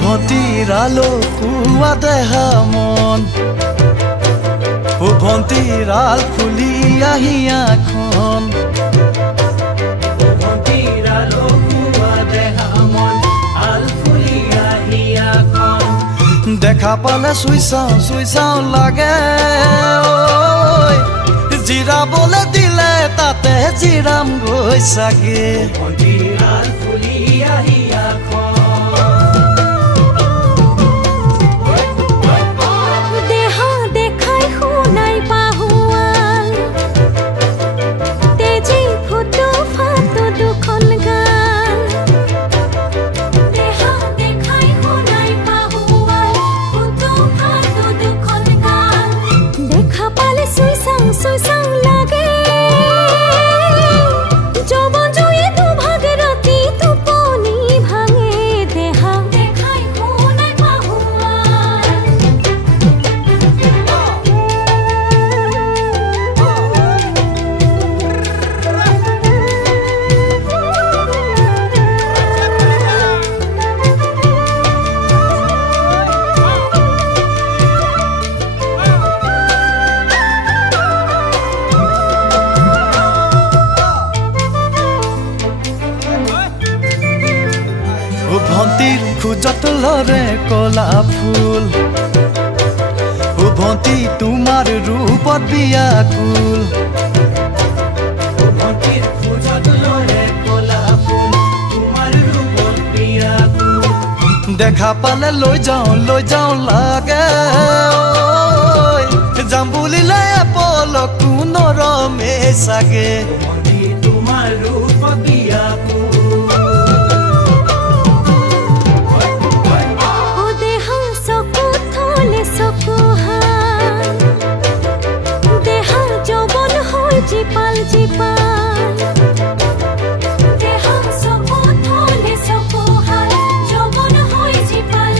ভণ্টিৰ আলো খুৱা দেহা মন ভণ্টিৰ আল খুলি আহি এখন ভণ্টিৰ আলো খুৱা দেহা মন আল খুলি আহি এখন দেখা পালে চুই চাওঁ লাগে জিৰাবলৈ দিলে তাতে জিৰাম গৈ চাগে ভণ্টিৰ আল খুলি আহি এখন ভণ্টিৰ খোজত লৰে কলা ফুল ভণ্টি তোমাৰ ৰূপত বিয়াকুল ভণ্টিৰ খোজত লৰে কলা ফুল তোমাৰ ৰূপত বিয়াকুল দেখা পালে লৈ যাওঁ লাগে যাম বুলিলে পলকো নৰমে চাগে ভণ্টি তোমাৰ ৰূপত বিয়াকুল জীপাল দেহা চকু থলে চকু হাল যৌবন হৈ জীপাল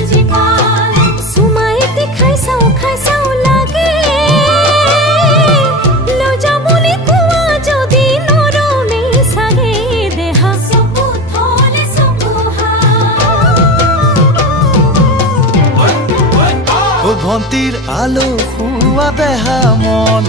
চুমাইতে খাই চাওঁ লাগে লৈ যাবলৈ কোৱা যদি নৰমে চাগে দেহা চকু থলে চকু ভণ্টিৰ আলো খুৱা দেহা মন